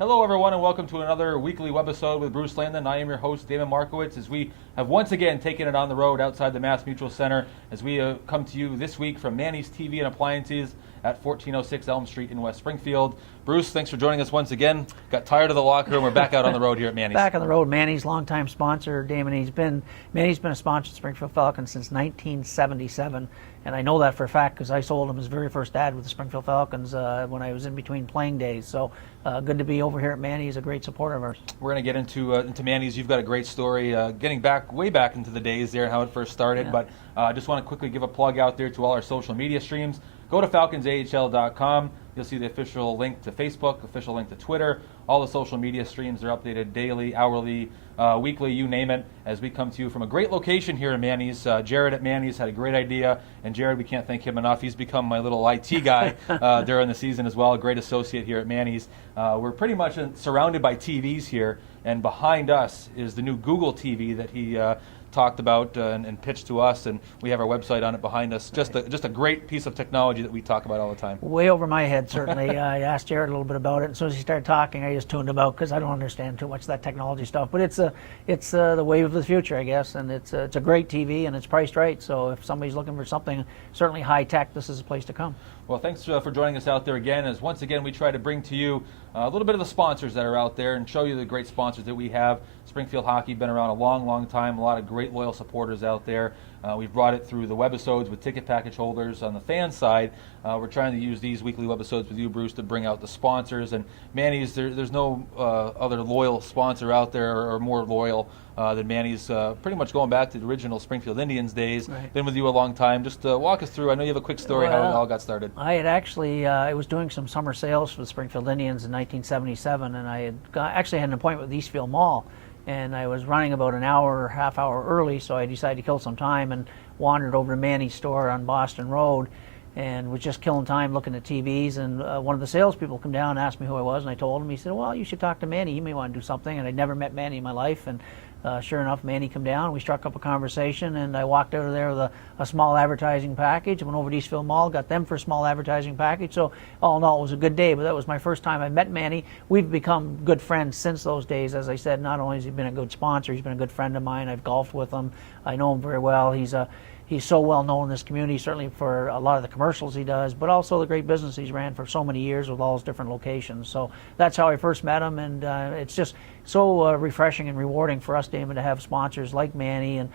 Hello, everyone, and welcome to another weekly webisode with Bruce Landon. I am your host, Damon Markiewicz, as we have once again taken it on the road outside the Mass Mutual Center as we come to you this week from Manny's TV and Appliances at 1406 Elm Street in West Springfield. Bruce, thanks for joining us once again. Got tired of the locker room. We're back out on the road here at Manny's. Back on the road. Manny's longtime sponsor, Damon. Manny's been a sponsor of Springfield Falcons since 1977, and I know that for a fact because I sold him his very first ad with the Springfield Falcons when I was in between playing days. So good to be over here at Manny's. A great supporter of ours. We're going to get into Manny's. You've got a great story, getting way back into the days there and how it first started. Yeah. But I just want to quickly give a plug out there to all our social media streams. Go to FalconsAHL.com. You'll see the official link to Facebook, official link to Twitter. All the social media streams are updated daily, hourly, weekly, you name it, as we come to you from a great location here at Manny's. Jared at Manny's had a great idea, and Jared, we can't thank him enough. He's become my little IT guy during the season as well, a great associate here at Manny's. We're pretty much surrounded by TVs here, and behind us is the new Google TV that he talked about and pitched to us, and we have our website on it behind us. Just a great piece of technology that we talk about all the time. Way over my head, certainly. I asked Jared a little bit about it, and as soon as he started talking, I just tuned him out because I don't understand too much of that technology stuff. But it's the wave of the future, I guess, and it's a great TV, and it's priced right. So if somebody's looking for something certainly high tech, this is a place to come. Well, thanks for joining us out there again, as once again we try to bring to you a little bit of the sponsors that are out there and show you the great sponsors that we have. Springfield Hockey, been around a long, long time, a lot of great loyal supporters out there. We've brought it through the webisodes with ticket package holders. On the fan side, we're trying to use these weekly webisodes with you, Bruce, to bring out the sponsors. And Manny's, there's no other loyal sponsor out there or more loyal than Manny's, pretty much going back to the original Springfield Indians days. Right. Been with you a long time. Just walk us through. I know you have a quick story how it all got started. I had actually, I was doing some summer sales for the Springfield Indians in 1977, and I had actually had an appointment with Eastfield Mall. And I was running about an hour or half hour early, so I decided to kill some time and wandered over to Manny's store on Boston Road and was just killing time looking at TVs. And one of the salespeople come down and asked me who I was, and I told him. He said, well, you should talk to Manny. He may want to do something. And I'd never met Manny in my life. And sure enough, Manny come down. We struck up a conversation, and I walked out of there with a small advertising package. I went over to Eastfield Mall, got them for a small advertising package. So all in all, it was a good day, but that was my first time I met Manny. We've become good friends since those days. As I said, not only has he been a good sponsor, he's been a good friend of mine. I've golfed with him. I know him very well. He's so well known in this community, certainly for a lot of the commercials he does, but also the great business he's ran for so many years with all his different locations. So that's how I first met him, and it's just so refreshing and rewarding for us, Damon, to have sponsors like Manny and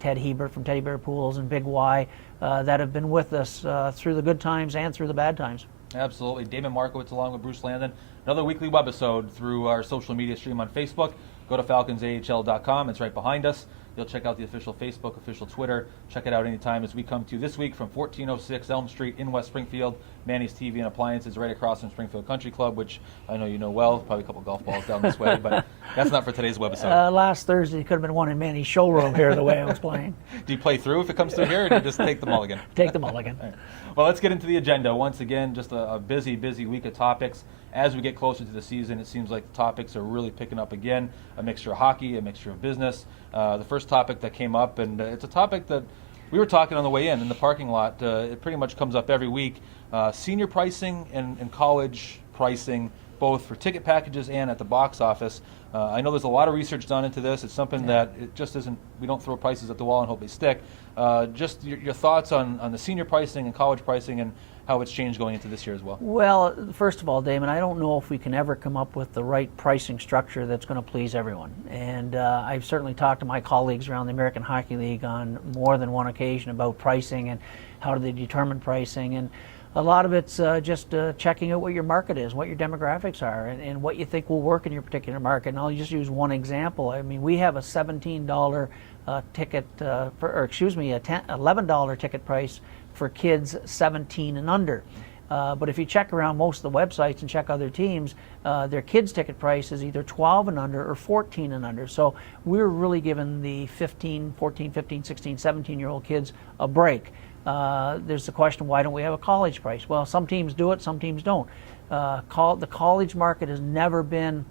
Ted Hebert from Teddy Bear Pools and Big Y that have been with us through the good times and through the bad times. Absolutely. Damon Markiewicz along with Bruce Landon. Another weekly webisode through our social media stream on Facebook. Go to FalconsAHL.com. It's right behind us. You'll check out the official Facebook, official Twitter. Check it out anytime as we come to you this week from 1406 Elm Street in West Springfield. Manny's TV and Appliances right across from Springfield Country Club, which I know you know well. Probably a couple golf balls down this way, but that's not for today's webisode. Last Thursday could have been one in Manny's showroom here the way I was playing. Do you play through if it comes through here, or do you just take the mulligan? Take the mulligan. Right. Well, let's get into the agenda. Once again, just a busy week of topics. As we get closer to the season, it seems like the topics are really picking up again. A mixture of hockey, a mixture of business. The first topic that came up, and it's a topic that we were talking on the way in the parking lot. It pretty much comes up every week. Senior pricing and college pricing, both for ticket packages and at the box office. I know there's a lot of research done into this. It's something that it just isn't, we don't throw prices at the wall and hope they stick. Just your thoughts on the senior pricing and college pricing and how it's changed going into this year as well. Well, first of all, Damon, I don't know if we can ever come up with the right pricing structure that's going to please everyone. And I've certainly talked to my colleagues around the American Hockey League on more than one occasion about pricing and how do they determine pricing. And a lot of it's just checking out what your market is, what your demographics are, and what you think will work in your particular market. And I'll just use one example. I mean, we have a $17 ticket, $11 ticket price for kids 17 and under. But if you check around most of the websites and check other teams, their kids' ticket price is either 12 and under or 14 and under. So we're really giving the 14, 15, 16, 17-year-old kids a break. There's the question, why don't we have a college price? Well, some teams do it, some teams don't. The college market has never been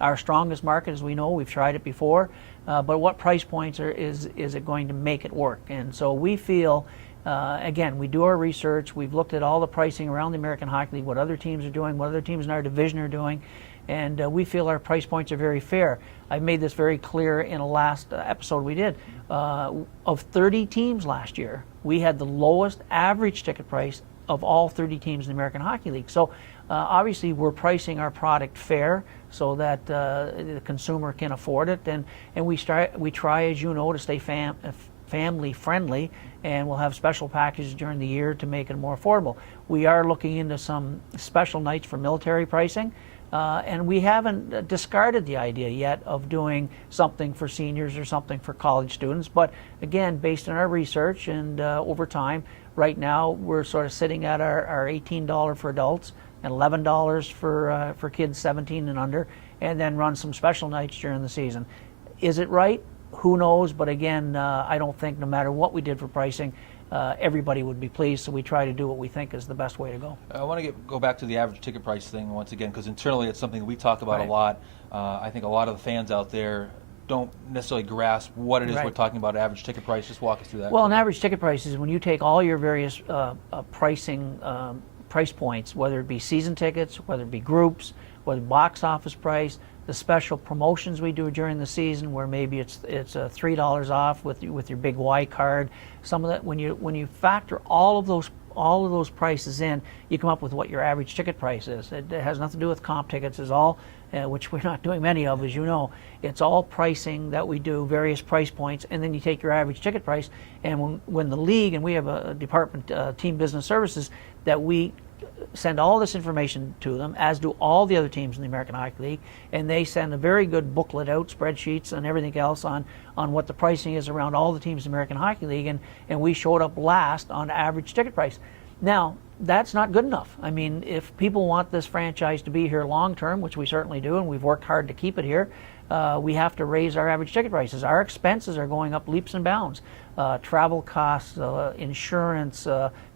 our strongest market, as we know. We've tried it before. But what price points is it going to make it work? And so we feel, again, we do our research. We've looked at all the pricing around the American Hockey League, what other teams are doing, what other teams in our division are doing. and we feel our price points are very fair. I made this very clear in a last episode we did. Of 30 teams last year, we had the lowest average ticket price of all 30 teams in the American Hockey League. So obviously we're pricing our product fair so that the consumer can afford it, and we try, as you know, to stay family friendly, and we'll have special packages during the year to make it more affordable. We are looking into some special nights for military pricing, and we haven't discarded the idea yet of doing something for seniors or something for college students. But again, based on our research and over time, right now we're sort of sitting at our $18 for adults and $11 for kids 17 and under, and then run some special nights during the season. Is it right? Who knows? But again, I don't think no matter what we did for pricing, everybody would be pleased. So we try to do what we think is the best way to go. I want to go back to the average ticket price thing once again, because internally it's something we talk about a lot. I think a lot of the fans out there don't necessarily grasp what it is we're talking about, average ticket price. Just walk us through that. Well, an average ticket price is when you take all your various pricing price points, whether it be season tickets, whether it be groups, whether box office price, the special promotions we do during the season, where maybe it's $3 off with your big Y card. Some of that, when you factor all of those prices in, you come up with what your average ticket price is. It has nothing to do with comp tickets. It's all, which we're not doing many of, as you know. It's all pricing that we do, various price points, and then you take your average ticket price. And when the league, and we have a department, Team Business Services, that we send all this information to them, as do all the other teams in the American Hockey League, and they send a very good booklet out, spreadsheets and everything else on what the pricing is around all the teams in the American Hockey League, and we showed up last on average ticket price. Now, that's not good enough. I mean, if people want this franchise to be here long term, which we certainly do, and we've worked hard to keep it here, we have to raise our average ticket prices. Our expenses are going up leaps and bounds. Travel costs, insurance,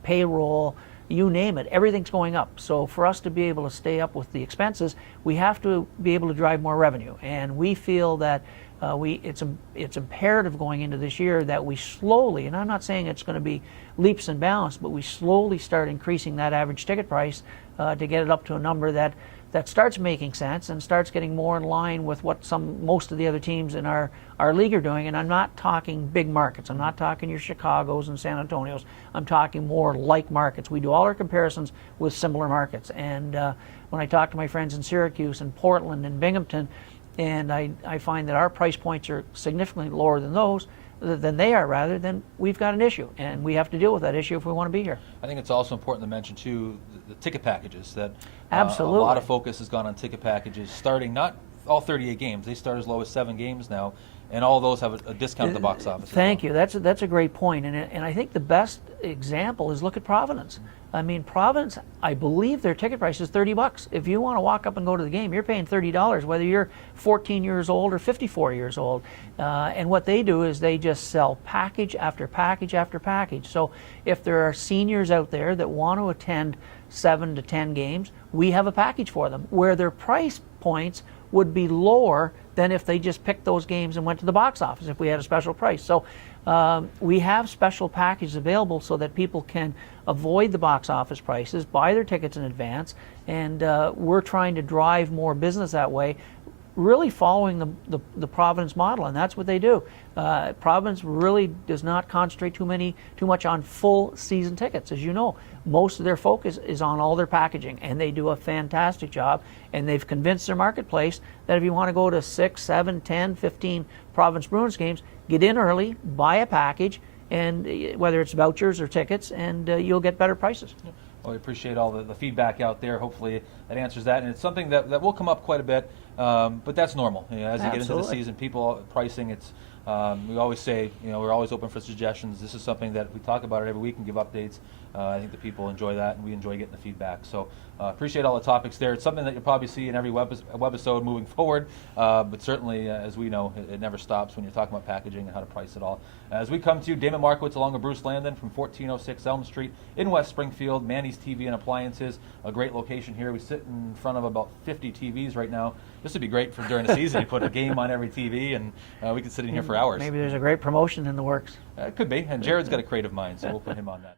payroll, you name it, everything's going up. So for us to be able to stay up with the expenses, we have to be able to drive more revenue. And we feel that it's imperative going into this year that we slowly, and I'm not saying it's going to be leaps and bounds, but we slowly start increasing that average ticket price to get it up to a number that starts making sense and starts getting more in line with what most of the other teams in our league are doing. And I'm not talking big markets. I'm not talking your Chicagos and San Antonios. I'm talking more like markets. We do all our comparisons with similar markets. And when I talk to my friends in Syracuse and Portland and Binghamton, and I find that our price points are significantly lower than they are, then we've got an issue, and we have to deal with that issue if we want to be here. I think it's also important to mention too the ticket packages, that absolutely a lot of focus has gone on ticket packages, starting not all 38 games. They start as low as 7 games now, and all those have a discount at the box office. Thank you. That's a great point, and I think the best example is look at Providence. I mean, Providence, I believe their ticket price is $30. If you want to walk up and go to the game, you're paying $30, whether you're 14 years old or 54 years old. And what they do is they just sell package after package after package. So if there are seniors out there that want to attend 7 to 10 games, we have a package for them where their price points would be lower than if they just picked those games and went to the box office if we had a special price. So we have special packages available so that people can avoid the box office prices, buy their tickets in advance, and we're trying to drive more business that way, really following the Providence model, and that's what they do. Providence really does not concentrate too much on full season tickets. As you know, most of their focus is on all their packaging, and they do a fantastic job, and they've convinced their marketplace that if you want to go to 6, 7, 10, 15 Providence Bruins games, get in early, buy a package, and whether it's vouchers or tickets, and you'll get better prices. Well, we appreciate all the feedback out there. Hopefully that answers that. And it's something that will come up quite a bit, but that's normal. You know, as you get into the season, people pricing, it's we always say, we're always open for suggestions. This is something that we talk about it every week and give updates. I think the people enjoy that, and we enjoy getting the feedback. So appreciate all the topics there. It's something that you'll probably see in every webisode moving forward, but certainly, as we know, it never stops when you're talking about packaging and how to price it all. As we come to you, Damon Markiewicz along with Bruce Landon from 1406 Elm Street in West Springfield, Manny's TV and Appliances, a great location here. We sit in front of about 50 TVs right now. This would be great for during the season. You put a game on every TV, and we could sit in here for hours. Maybe there's a great promotion in the works. It could be, and Jared's got a creative mind, so we'll put him on that.